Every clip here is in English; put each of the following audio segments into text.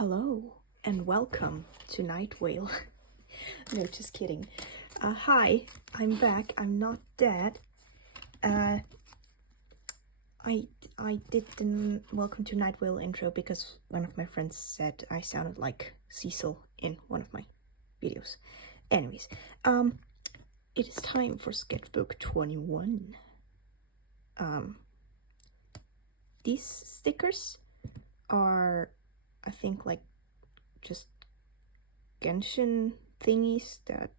Hello and welcome to Night Whale. No, just kidding. Hi, I'm back. I'm not dead. I did the welcome to Night Whale intro because one of my friends said I sounded like Cecil in one of my videos. Anyways, it is time for sketchbook 21. These stickers are, I think, like just Genshin thingies that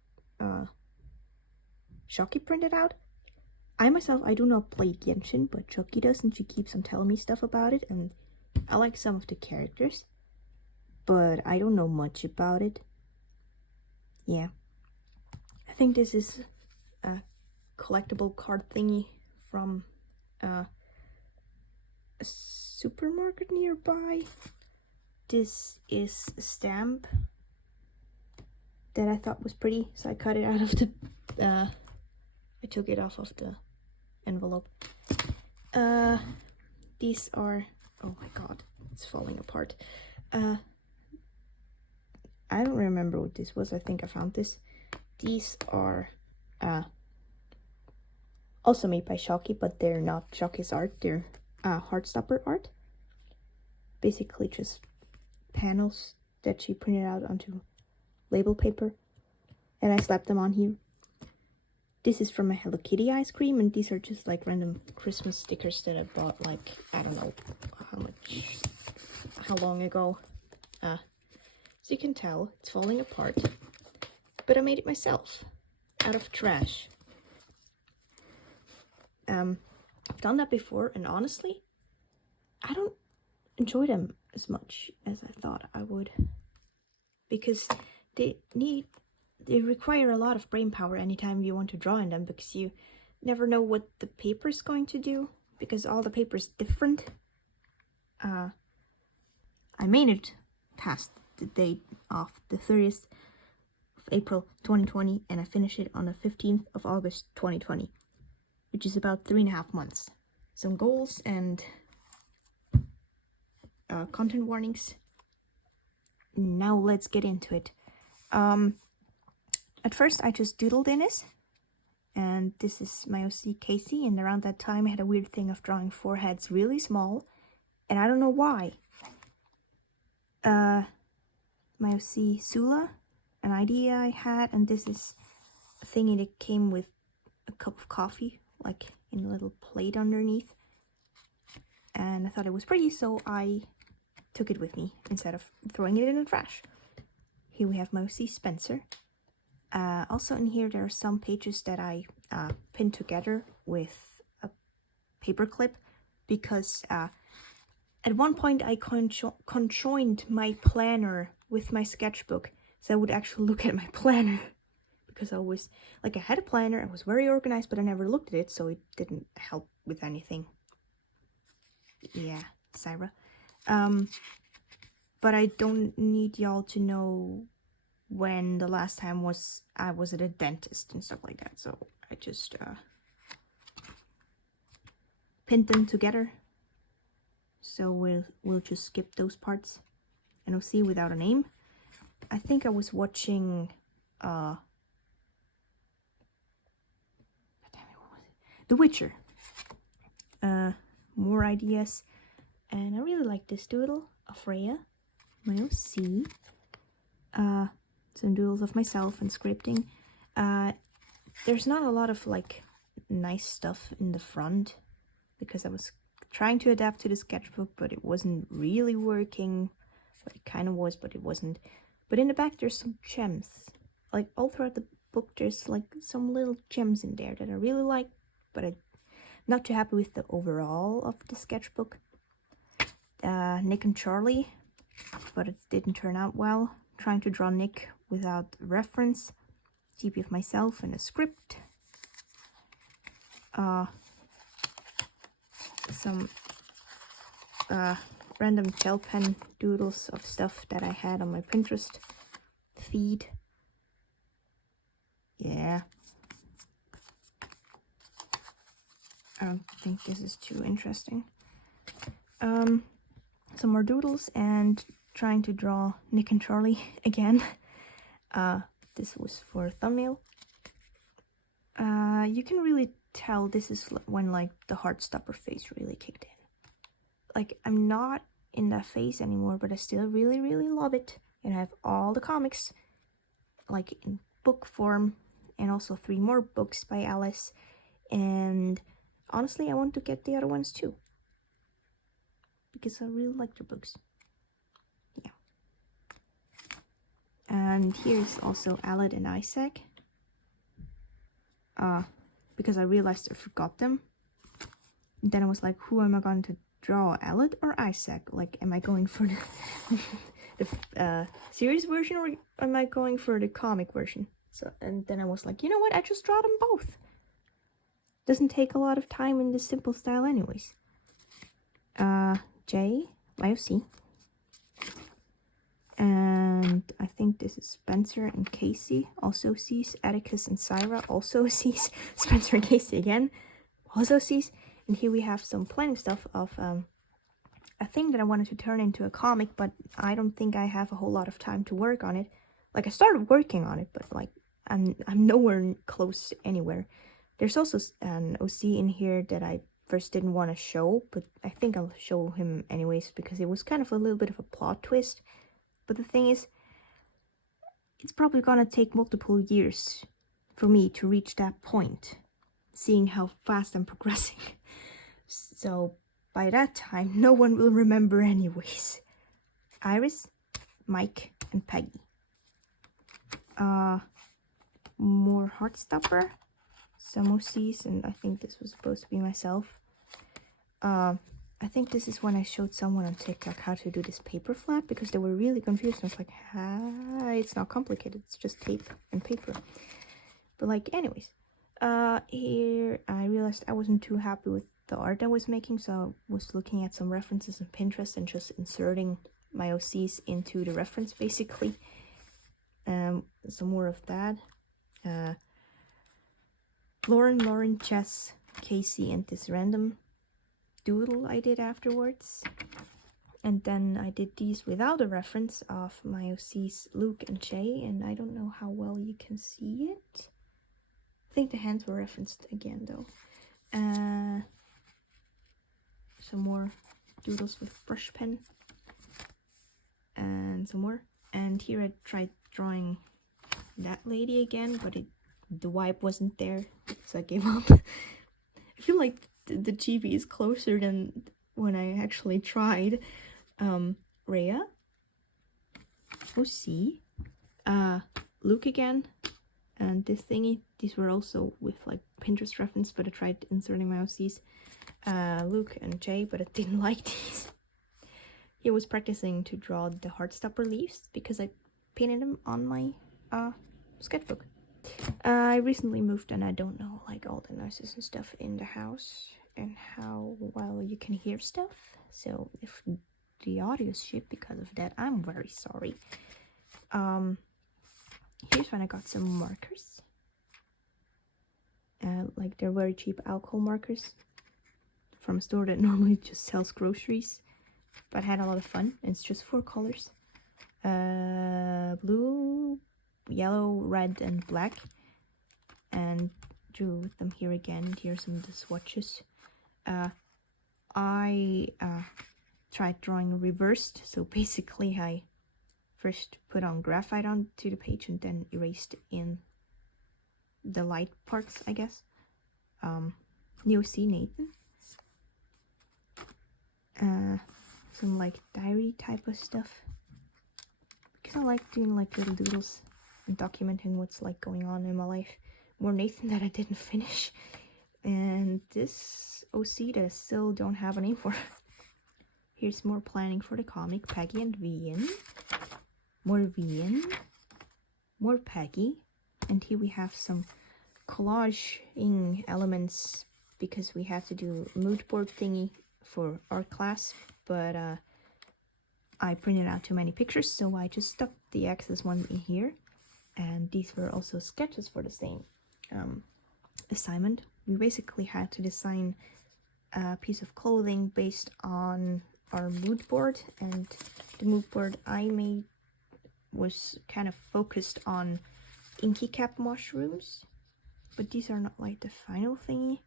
Shoki printed out. I myself, I do not play Genshin, but Shoki does, and she keeps on telling me stuff about it, and I like some of the characters, but I don't know much about it. Yeah. I think this is a collectible card thingy from a supermarket nearby. This is a stamp that I thought was pretty, so I cut it out of the I took it off of the envelope. These are, oh my god, it's falling apart. I don't remember what this was. I think I found this. These are also made by Shoki, but they're not Shoki's art. They're Heartstopper art. Basically just panels that she printed out onto label paper, and I slapped them on here. This is from a Hello Kitty ice cream, and these are just like random Christmas stickers that I bought, like, I don't know how long ago. As you can tell, it's falling apart, but I made it myself out of trash. I've done that before, and honestly, I don't enjoy them as much as I thought I would, because they require a lot of brain power anytime you want to draw in them, because you never know what the paper is going to do, because all the paper is different. I made it past the date of the 30th of April 2020, and I finished it on the 15th of August 2020, which is about 3.5 months. Some goals and content warnings. Now let's get into it. At first I just doodled in it, and this is my OC Casey, and around that time I had a weird thing of drawing foreheads really small, and I don't know why. My OC Sula, an idea I had, and this is a thingy that came with a cup of coffee, like in a little plate underneath, and I thought it was pretty, so I took it with me instead of throwing it in the trash. Here we have my OC Spencer. Also in here there are some pages that I pinned together with a paper clip, because at one point I conjoined my planner with my sketchbook, so I would actually look at my planner, because I had a planner, I was very organized, but I never looked at it, so it didn't help with anything. Yeah, Syra. But I don't need y'all to know when the last time I was at a dentist and stuff like that, so I just pinned them together. So we'll just skip those parts, and we'll see without a name. I think I was watching The Witcher. More ideas, and I really like this doodle of Freya, my OC. Some doodles of myself and scripting. There's not a lot of like nice stuff in the front, because I was trying to adapt to the sketchbook, but it wasn't really working. But it kind of was, but it wasn't. But in the back there's some gems. Like all throughout the book there's like some little gems in there that I really like, but I'm not too happy with the overall of the sketchbook. Nick and Charlie, but it didn't turn out well. Trying to draw Nick without reference, TP of myself and a script. Some random gel pen doodles of stuff that I had on my Pinterest feed. Yeah. I don't think this is too interesting. some more doodles and trying to draw Nick and Charlie again. This was for a thumbnail. You can really tell this is when like the Heartstopper phase really kicked in. Like, I'm not in that phase anymore, but I still really, really love it. And I have all the comics, like in book form, and also 3 more books by Alice. And honestly, I want to get the other ones too, because I really like their books. Yeah. And here's also Aled and Isaac. Because I realized I forgot them. Then I was like, who am I going to draw, Aled or Isaac? Like, am I going for the series version, or am I going for the comic version? So, and then I was like, you know what? I just draw them both. Doesn't take a lot of time in this simple style, anyways. Jay, IOC. And I think this is Spencer and Casey, also sees. Atticus and Syra also sees. Spencer and Casey again, also sees. And here we have some planning stuff of a thing that I wanted to turn into a comic, but I don't think I have a whole lot of time to work on it. Like, I started working on it, but like I'm nowhere close anywhere. There's also an OC in here that I first didn't want to show, but I think I'll show him anyways because it was kind of a little bit of a plot twist. But the thing is, it's probably gonna take multiple years for me to reach that point, seeing how fast I'm progressing. So by that time, no one will remember anyways. Iris, Mike, and Peggy. More Heartstopper, some OCs, and I think this was supposed to be myself. I think this is when I showed someone on TikTok how to do this paper flap, because they were really confused. I was like, it's not complicated, it's just tape and paper. But like, anyways, here I realized I wasn't too happy with the art I was making, so I was looking at some references on Pinterest and just inserting my OCs into the reference, basically. Some more of that. Lauren, Jess, Casey, and this random doodle I did afterwards. And then I did these without a reference of my OCs, Luke and Jay, and I don't know how well you can see it. I think the hands were referenced again though. Some more doodles with brush pen. And some more. And here I tried drawing that lady again, but the wipe wasn't there, so I gave up. I feel like the chibi is closer than when I actually tried. Rhea, OC, Luke again, and this thingy. These were also with like Pinterest reference, but I tried inserting my OCs. Luke and Jay, but I didn't like these. He was practicing to draw the Heartstopper leaves because I painted them on my sketchbook. I recently moved and I don't know like all the noises and stuff in the house and how well you can hear stuff. So if the audio is shit because of that, I'm very sorry. Here's when I got some markers. Like they're very cheap alcohol markers from a store that normally just sells groceries. But I had a lot of fun. It's just 4 colors. Blue, yellow, red, and black. And drew with them here again. Here's some of the swatches. I tried drawing reversed. So basically I first put on graphite onto the page and then erased in the light parts, I guess. Neo C Nathan. Some like diary type of stuff. Because I like doing like little doodles and documenting what's like going on in my life. More Nathan that I didn't finish. And this OC that I still don't have a name for. Here's more planning for the comic. Peggy and Vian. More Vian. More Peggy. And here we have some collaging elements because we have to do a mood board thingy for our class. But I printed out too many pictures, so I just stuck the excess one in here. And these were also sketches for the same assignment. We basically had to design a piece of clothing based on our mood board, and the mood board I made was kind of focused on inky cap mushrooms, but these are not like the final thingy.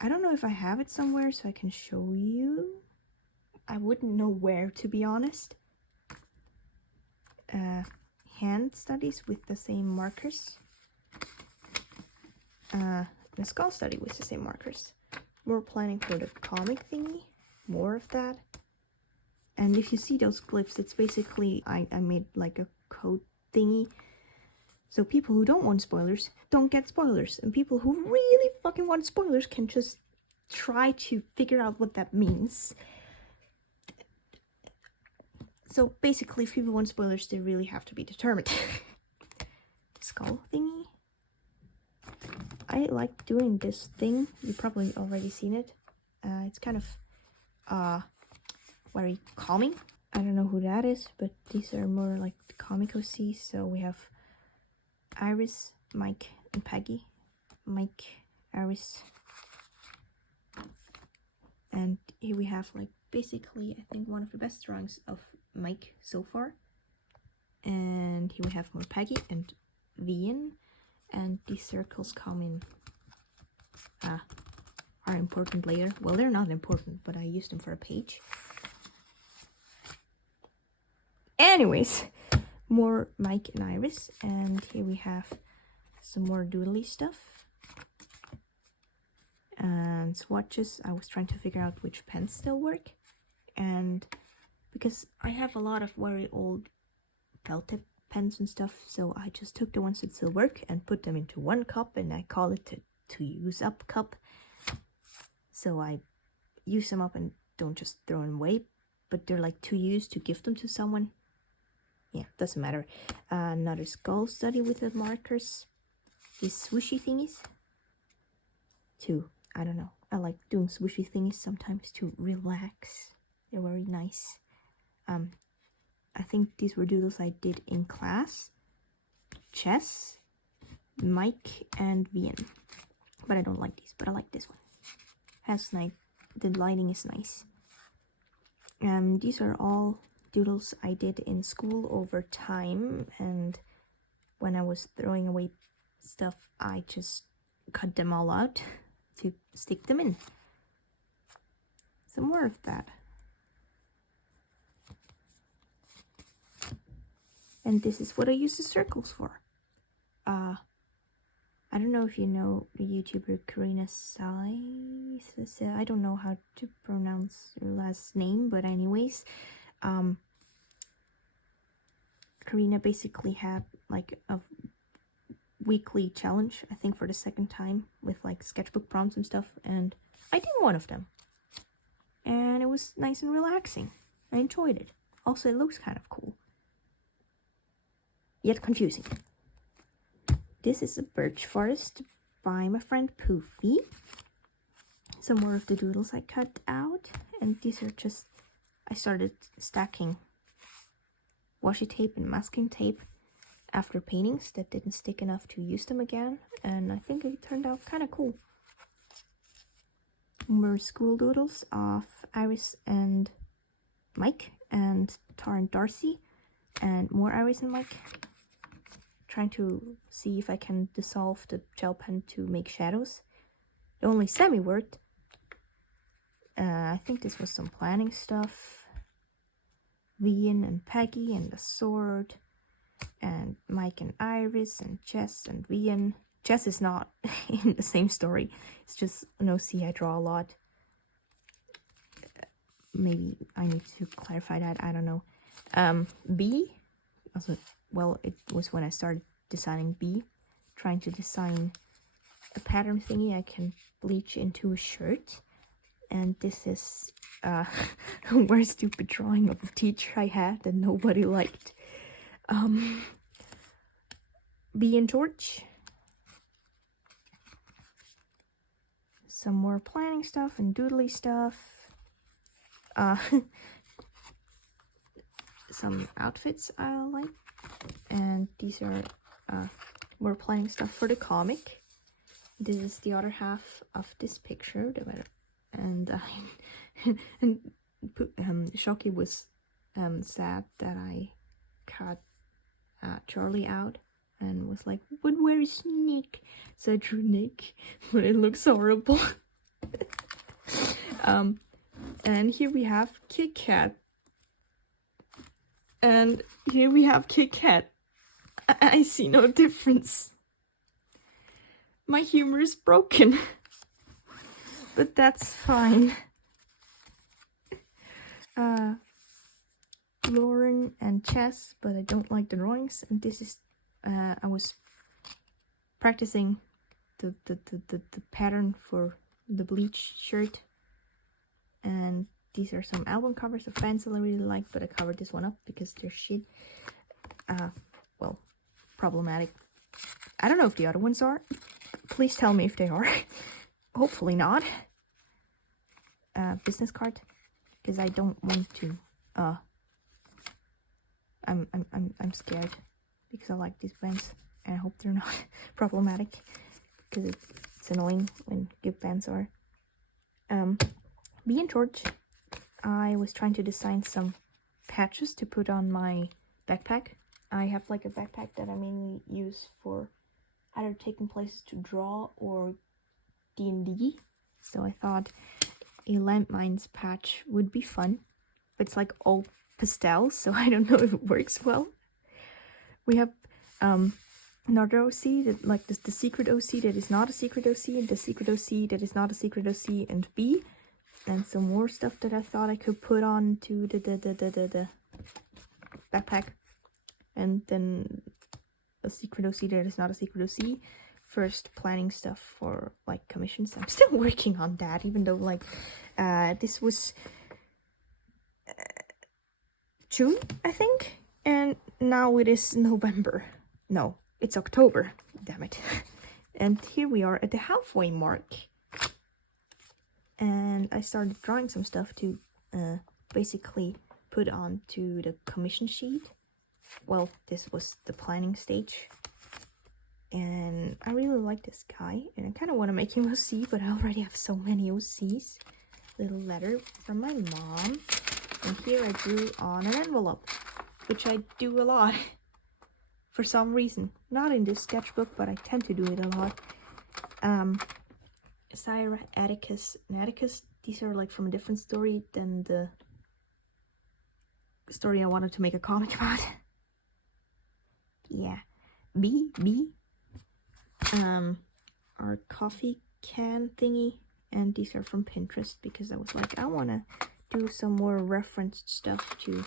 I don't know if I have it somewhere so I can show you. I wouldn't know where, to be honest. Hand studies with the same markers. A skull study with the same markers. More planning for the comic thingy. More of that. And if you see those glyphs, it's basically I made like a code thingy. So people who don't want spoilers don't get spoilers. And people who really fucking want spoilers can just try to figure out what that means. So basically, if people want spoilers, they really have to be determined. Skull thingy. I like doing this thing. You've probably already seen it. It's kind of very calming. I don't know who that is, but these are more like the comic OC. So we have Iris, Mike, and Peggy. Mike, Iris. And here we have like basically, I think, one of the best drawings of Mike so far. And here we have more Peggy and Vian. And these circles come in, are important later. Well, they're not important, but I used them for a page. Anyways, more Mike and Iris. And here we have some more doodly stuff. And swatches. I was trying to figure out which pens still work. And because I have a lot of very old felt tip pens and stuff, so I just took the ones that still work and put them into one cup, and I call it to use up cup. So I use them up and don't just throw them away, but they're like to use, to give them to someone. Yeah, doesn't matter. Another skull study with the markers. These swooshy thingies. I don't know. I like doing swooshy thingies sometimes to relax. They're very nice. I think these were doodles I did in class. Chess, Mike, and Vian. But I don't like these, but I like this one. Has nice, the lighting is nice. These are all doodles I did in school over time, and when I was throwing away stuff, I just cut them all out to stick them in. Some more of that. And this is what I use the circles for. I don't know if you know the YouTuber Karina Sai. I don't know how to pronounce her last name, but anyways, Karina basically had like a weekly challenge, I think for the second time, with like sketchbook prompts and stuff, and I did one of them. And it was nice and relaxing. I enjoyed it. Also, it looks kind of cool. Yet confusing. This is a birch forest by my friend Poofy. Some more of the doodles I cut out, and these are just, I started stacking washi tape and masking tape after paintings that didn't stick enough to use them again, and I think it turned out kind of cool. More school doodles of Iris and Mike, and Tar and Darcy, and more Iris and Mike. Trying to see if I can dissolve the gel pen to make shadows. It only semi-worked. I think this was some planning stuff. Vian and Peggy and the sword. And Mike and Iris and Jess and Vian. Jess is not in the same story. It's just an OC I draw a lot. Maybe I need to clarify that. I don't know. B. Also, well, it was when I started designing B. Trying to design a pattern thingy I can bleach into a shirt. And this is a very stupid drawing of a teacher I had that nobody liked. B and George. Some more planning stuff and doodly stuff. Some outfits I like. And these are more planning stuff for the comic. This is the other half of this picture. And Shocky was sad that I cut Charlie out and was like, but where is Nick? So I drew Nick, but it looks horrible. And here we have Kit Kat. And here we have Kit Kat. I see no difference. My humor is broken. But that's fine. Lauren and Chess, but I don't like the drawings. And this is, I was practicing the pattern for the bleach shirt. And these are some album covers of bands that I really like, but I covered this one up because they're shit. Well, problematic. I don't know if the other ones are. Please tell me if they are. Hopefully not. Business card, because I don't want to. I'm scared because I like these bands and I hope they're not problematic because it's annoying when good bands are. Me and George, I was trying to design some patches to put on my backpack. I have like a backpack that I mainly use for either taking places to draw or D&D. So I thought a landmines patch would be fun. But it's like all pastel, so I don't know if it works well. We have another OC, that, like the secret OC that is not a secret OC, and the secret OC that is not a secret OC, and B. And some more stuff that I thought I could put on to the backpack. And then a secret OC that is not a secret OC. First planning stuff for like commissions. I'm still working on that, even though like this was June, I think. And now it is November. No, it's October. Damn it. And here we are at the halfway mark. And I started drawing some stuff to basically put onto the commission sheet. Well, this was the planning stage. And I really like this guy. And I kind of want to make him OC, but I already have so many OCs. Little letter from my mom. And here I drew on an envelope, which I do a lot. For some reason. Not in this sketchbook, but I tend to do it a lot. Sire, Atticus, and Atticus, these are like from a different story than the story I wanted to make a comic about. Yeah. B. Our coffee can thingy, and these are from Pinterest because I was like, I want to do some more referenced stuff to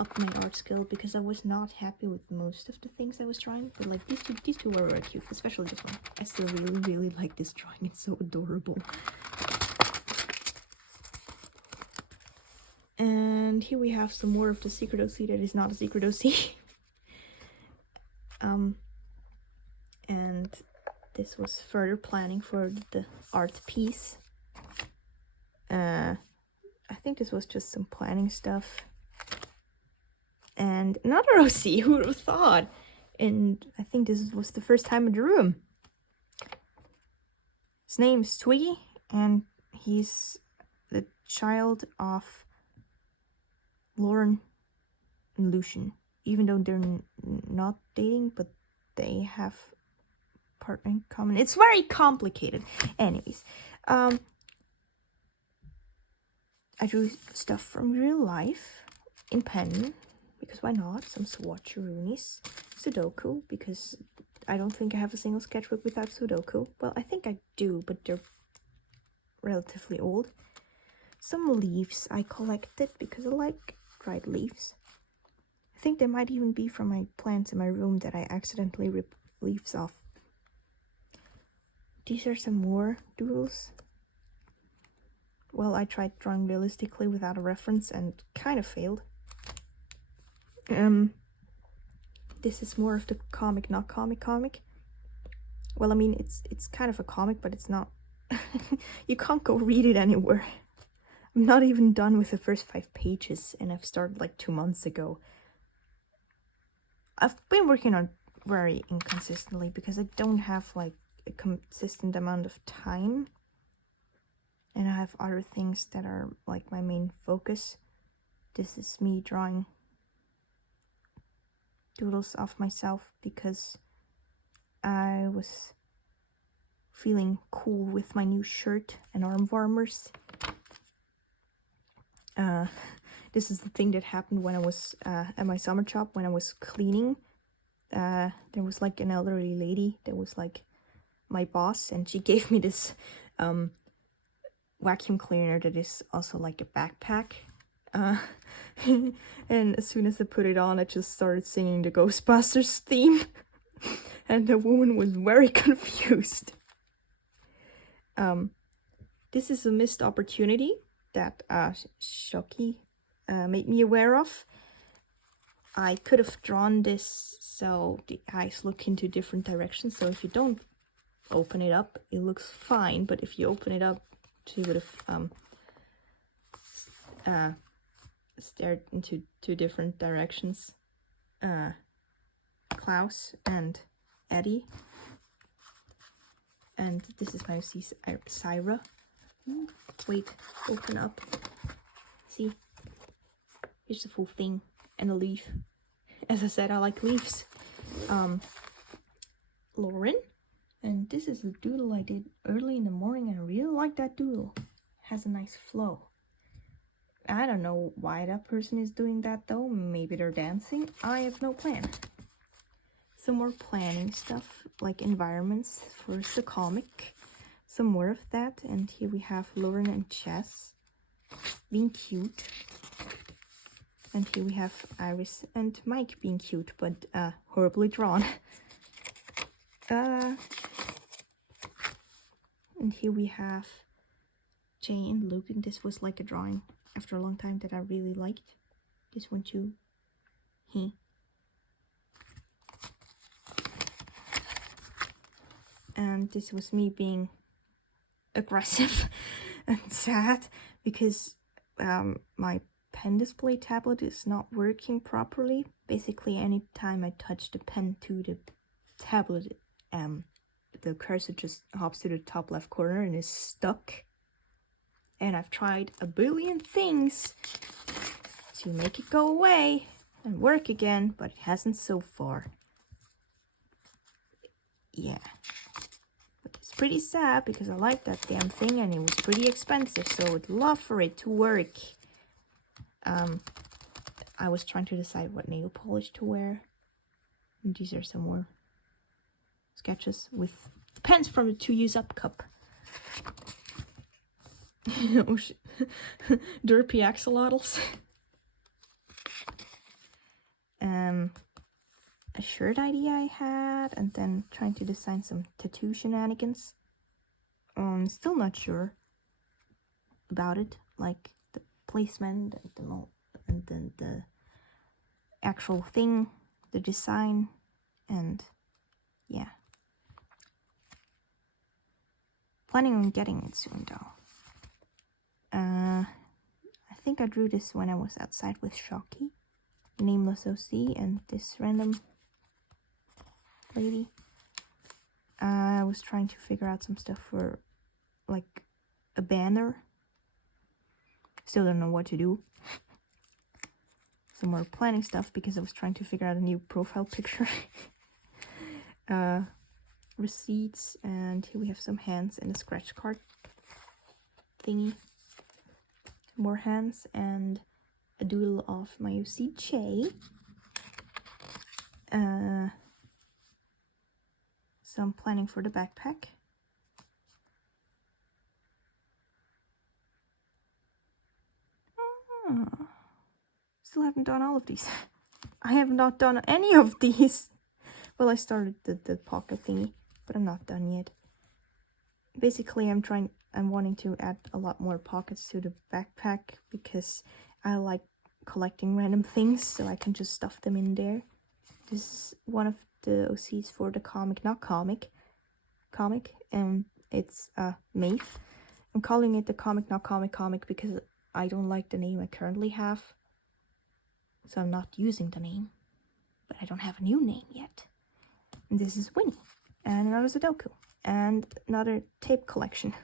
up my art skill because I was not happy with most of the things I was drawing, but like these two were very cute, especially this one. I still really like this drawing. It's so adorable. And here we have some more of the secret OC that is not a secret OC. And this was further planning for the art piece. I think this was just some planning stuff. And another OC, who would have thought? And I think this was the first time I drew him. His name's Twiggy, and he's the child of Lauren and Lucian. Even though they're not dating, but they have partner in common. It's very complicated. Anyways, I drew stuff from real life in pen. Because why not? Some swatcheroonies. Sudoku, because I don't think I have a single sketchbook without Sudoku. Well, I think I do, but they're relatively old. Some leaves I collected because I like dried leaves. I think they might even be from my plants in my room that I accidentally ripped leaves off. These are some more doodles. Well, I tried drawing realistically without a reference and kind of failed. This is more of the comic, not comic. Well, I mean, it's kind of a comic, but it's not. You can't go read it anywhere. I'm not even done with the first 5 pages, and I've started like 2 months ago. I've been working on very inconsistently because I don't have like a consistent amount of time. And I have other things that are like my main focus. This is me drawing doodles of myself because I was feeling cool with my new shirt and arm warmers. This is the thing that happened when I was at my summer job when I was cleaning. There was like an elderly lady that was like my boss, and she gave me this vacuum cleaner that is also like a backpack. And as soon as I put it on, I just started singing the Ghostbusters theme. And the woman was very confused. This is a missed opportunity that Shoki made me aware of. I could have drawn this so the eyes look into different directions. So if you don't open it up, it looks fine. But if you open it up, she would have stared into two different directions. Klaus and Eddie. And this is my Syra. Wait, open up. See? Here's the full thing. And a leaf. As I said, I like leaves. Lauren. And this is a doodle I did early in the morning, and I really like that doodle. It has a nice flow. I don't know why that person is doing that though. Maybe they're dancing. I have no plan. Some more planning stuff, like environments for the comic. Some more of that. And here we have Lauren and Chess being cute. And here we have Iris and Mike being cute, but horribly drawn. And here we have Jay and Luke, and this was like a drawing after a long time that I really liked. This one too. And this was me being aggressive and sad because my pen display tablet is not working properly. Basically, anytime I touch the pen to the tablet, the cursor just hops to the top left corner and is stuck. And I've tried a billion things to make it go away and work again, but it hasn't so far. Yeah. But it's pretty sad because I like that damn thing and it was pretty expensive, so I would love for it to work. I was trying to decide what nail polish to wear. And these are some more sketches with pens from the 2 Use Up cup. Oh shit. Derpy axolotls. A shirt idea I had, and then trying to design some tattoo shenanigans. Still not sure about it, like the placement and then the actual thing, the design, and yeah. Planning on getting it soon though. I think I drew this when I was outside with Shoki, Nameless OC, and this random lady. I was trying to figure out some stuff for like a banner. Still don't know what to do. Some more planning stuff because I was trying to figure out a new profile picture. Receipts, and here we have some hands and a scratch card thingy. More hands and a doodle of my OCJ. So I'm planning for the backpack. Still haven't done all of these. I have not done any of these. Well, I started the pocket thingy, but I'm not done yet. Basically, I'm wanting to add a lot more pockets to the backpack because I like collecting random things, so I can just stuff them in there. This is one of the OCs for the comic, and it's Maeve. I'm calling it the comic because I don't like the name I currently have, so I'm not using the name, but I don't have a new name yet. And this is Winnie, and another Sudoku, and another tape collection.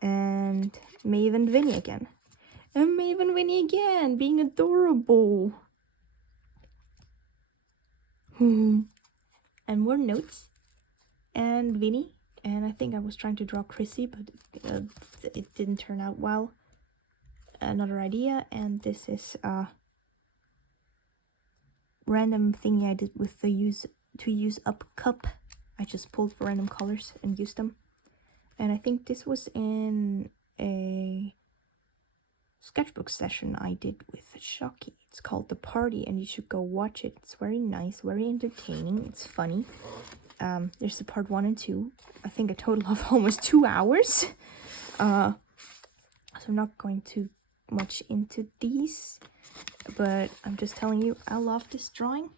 And Maeve and Vinny again. And Maeve and Vinny again, being adorable. And more notes. And Vinny. And I think I was trying to draw Chrissy, but it didn't turn out well. Another idea, and this is a random thingy I did with the use up cup. I just pulled for random colors and used them. And I think this was in a sketchbook session I did with Shocky. It's called The Party, and you should go watch it. It's very nice, very entertaining, it's funny. There's the part 1 and 2. I think a total of almost 2 hours. So I'm not going too much into these, but I'm just telling you, I love this drawing.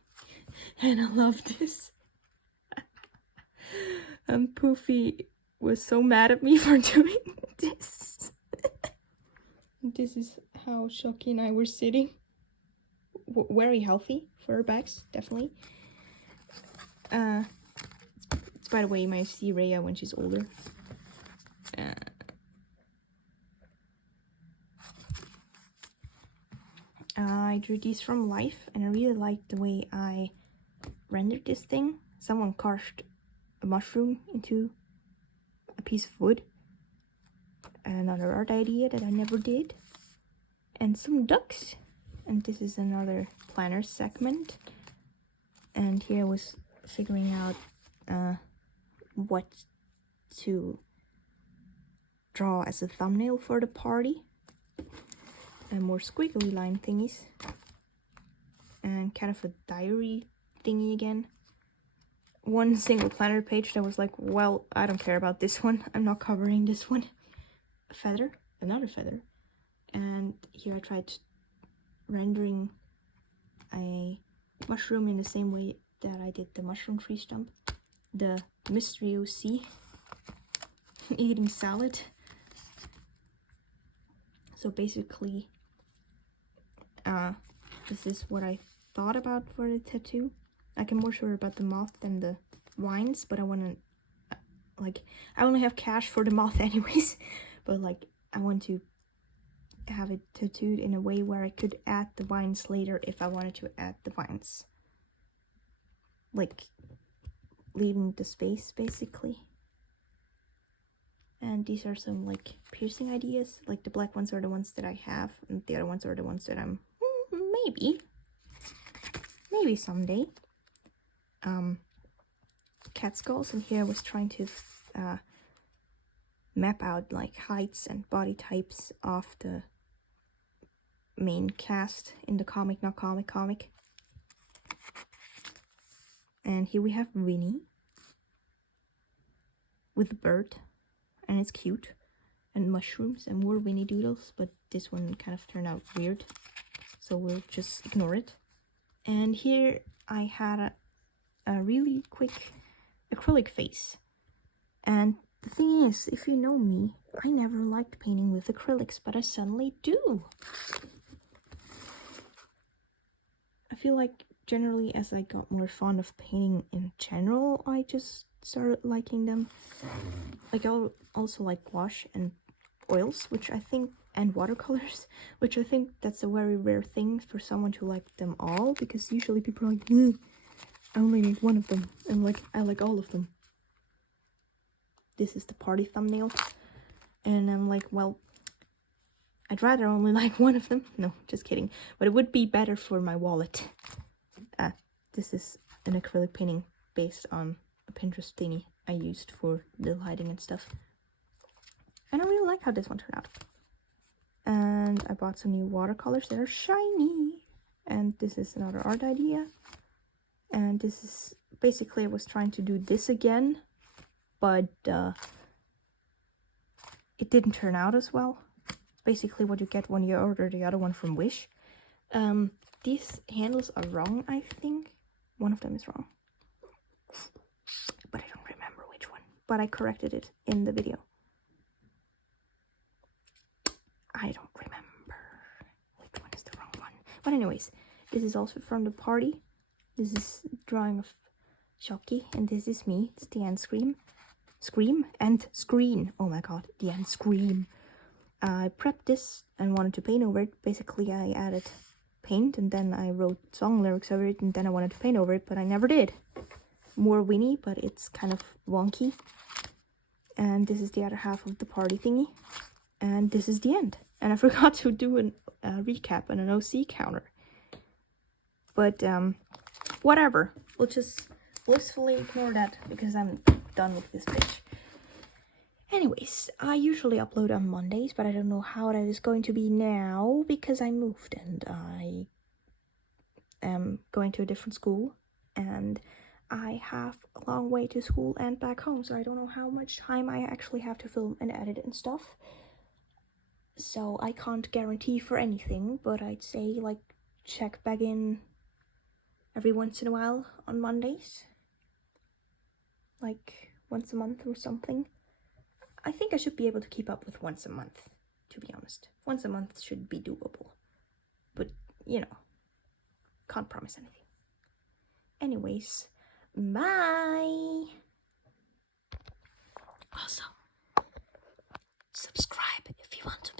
And I love this. And Poofy was so mad at me for doing this. This is how Shocky and I were sitting. Very healthy for our backs, definitely. It's by the way my see Rhea when she's older. I drew these from life, and I really liked the way I rendered this thing. Someone carved a mushroom into a piece of wood. Another art idea that I never did. And some ducks. And this is another planner segment. And here I was figuring out what to draw as a thumbnail for the party. And more squiggly line thingies. And kind of a diary thingy again. One single planner page that was like, well, I don't care about this one. I'm not covering this one. A feather, another feather. And here I tried rendering a mushroom in the same way that I did the mushroom tree stump. The mystery OC eating salad. So basically, this is what I thought about for the tattoo. Like, I'm more sure about the moth than the vines, but I want to, like, I only have cash for the moth anyways, but like, I want to have it tattooed in a way where I could add the vines later if I wanted to add the vines. Like, leaving the space, basically. And these are some, like, piercing ideas. Like, the black ones are the ones that I have, and the other ones are the ones that I'm, maybe someday. Cat skulls, and here I was trying to map out, like, heights and body types of the main cast in the comic. And here we have Winnie with a bird, and it's cute, and mushrooms and more Winnie doodles, but this one kind of turned out weird, so we'll just ignore it. And here I had a really quick acrylic face. And the thing is, if you know me, I never liked painting with acrylics, but I suddenly do. I feel like generally as I got more fond of painting in general, I just started liking them. Like, I also like gouache and oils, which I think, and watercolors, which I think that's a very rare thing for someone to like them all, because usually people are like, I only need one of them, and like, I like all of them. This is the party thumbnail, and I'm like, well, I'd rather only like one of them. No, just kidding. But it would be better for my wallet. This is an acrylic painting based on a Pinterest thingy I used for the lighting and stuff. And I really like how this one turned out. And I bought some new watercolors that are shiny. And this is another art idea. And this is basically, I was trying to do this again, but it didn't turn out as well. It's basically what you get when you order the other one from Wish. These handles are wrong, I think. One of them is wrong, but I don't remember which one. But I corrected it in the video. I don't remember which one is the wrong one. But anyways, this is also from the party. This is drawing of Shocky, and this is me. It's the end scream. Scream and Screen. Oh my god, the end Scream. I prepped this and wanted to paint over it. Basically, I added paint and then I wrote song lyrics over it and then I wanted to paint over it, but I never did. More Winnie, but it's kind of wonky. And this is the other half of the party thingy. And this is the end. And I forgot to do a recap and an OC counter. But whatever. We'll just blissfully ignore that because I'm done with this bitch. Anyways, I usually upload on Mondays, but I don't know how that is going to be now because I moved and I am going to a different school and I have a long way to school and back home, so I don't know how much time I actually have to film and edit and stuff. So I can't guarantee for anything, but I'd say like check back in every once in a while on Mondays. Like once a month or something. I think I should be able to keep up with once a month, to be honest. Once a month should be doable. But, you know, can't promise anything. Anyways, bye! Also, subscribe if you want to